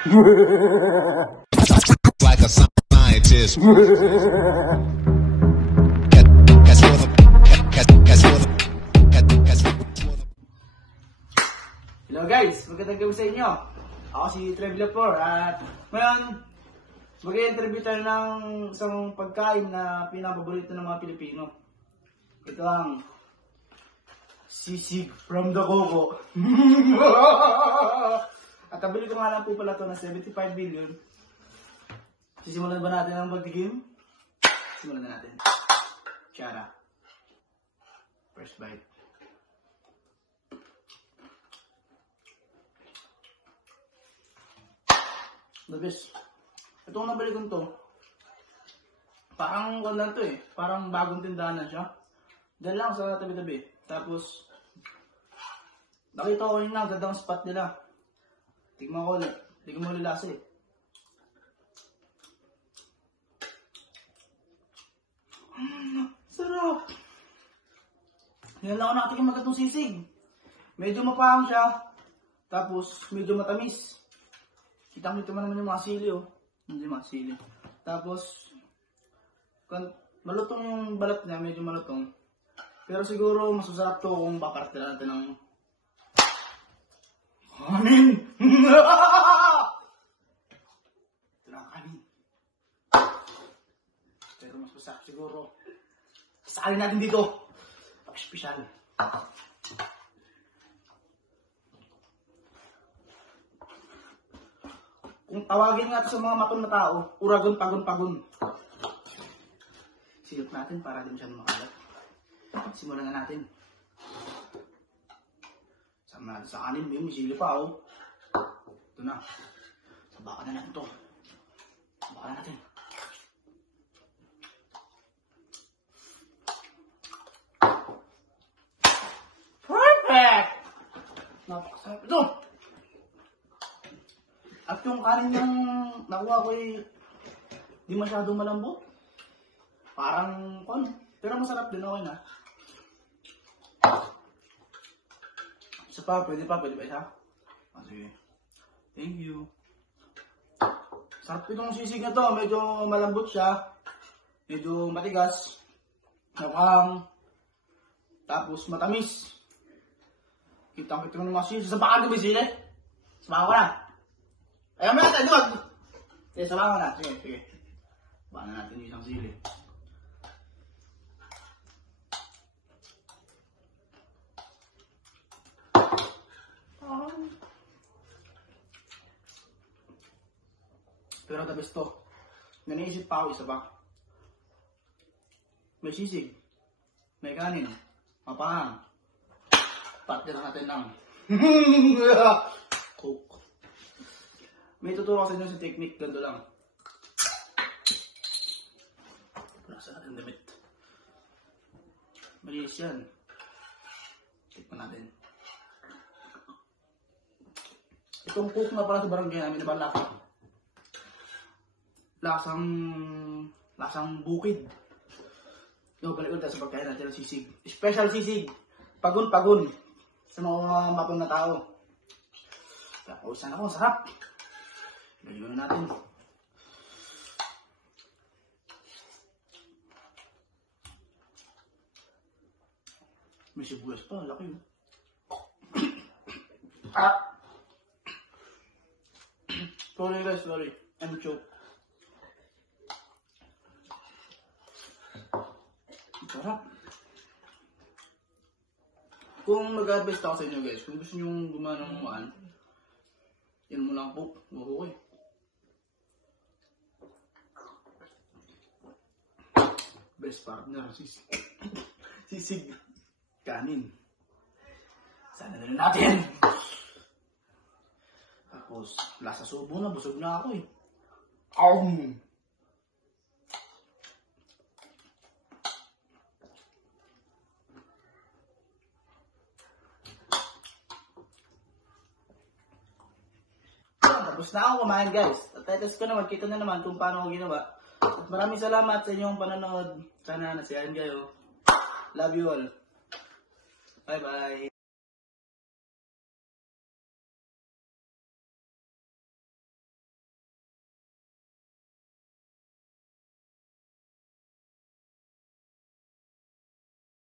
Like a scientist. Hello guys, magandang gabi sa inyo. Ako si Trevor Flor at ngayon mag-i-interview tayo ng isang pagkain na pinapaborito ng mga Pilipino. Ito ang sisig from the Coco. At nabili ko nga lang po pala ito ng 75 billion. Sisimulan ba natin ang pagtigim? Simulan na natin. Tiyara. First bite. The best. Itong nabili ko to, parang lang to eh. Parang bagong tindahan na siya. Diyan lang sa tabi-tabi. Tapos, nakita ko yun na, gandang spot nila. Tignan ko ulit. Tignan mo ulit lasa eh. Sarap! Ngayon lang ako nakatikim magandang sisig. Medyo mapahang siya. Tapos, medyo matamis. Kitang-kita mo naman yung mga sili oh. Hindi mga sili. Tapos, malutong yung balat niya, medyo malutong. Pero siguro masasarap to kung bakarte natin ng kanin. Ito na kanin. Pero mas masarap siguro. Sasalin natin dito. Pag-special. Kung tawagin nga ito sa mga matong na tao, uragon, pagon. Silip natin para din siya makalat. Simulan na natin. Sama natin sa kanin, may silip pa oh. Ito na. Sabakan na natin ito. Sabakan na natin. Perfect! Napakasarap ito. At yung kanin yung nakuha ko eh, di masyadong malambot. Parang, pero masarap din, okay na. Isa pa, pwede pa isa? Sige. Thank you. Sarap itong sisig na to, medyo malambot siya. Medyo matigas. Nakang. Tapos matamis. Kita-kita ko ng mga sili. Sabakan ko ba sili? Sabakan ko na. Ayaw mo natin, doon! Sige, sabahan ko na. Sige. Baka na natin yung isang sili. Pero the best to. May naisip pa ako isa pa. May sisig. May kanin. Mapahang. Partner natin ng Coke. May tuturo kasi sa technique, ganito lang. Punasan natin damit. Malinis yan. Tikman natin. Itong Coke na pala sa barangay namin, iba lasa. Lasang bukid. Yo, balik ulit sa pagkain natin ng sisig. Special sisig. Pagun. Sa mga matong na tao. Tapos sana ako, sarap. Galiwan natin. May sibuyas pa, laki yun. Sorry guys, sorry. I'm choked. Sarap. Kung mag-advise ako sa inyo guys, kung gusto nyo gumawa ng kumaan, yan mo lang po, okay. Best partner, sisig kanin. Sana na natin. Tapos, lasa subo na, busog na ako eh. Tapos na ako kumain guys. At ko na, magkita na naman kung paano ko ginawa. At maraming salamat sa inyong panonood. Sana nasiyahan kayo. Love you all. Bye bye.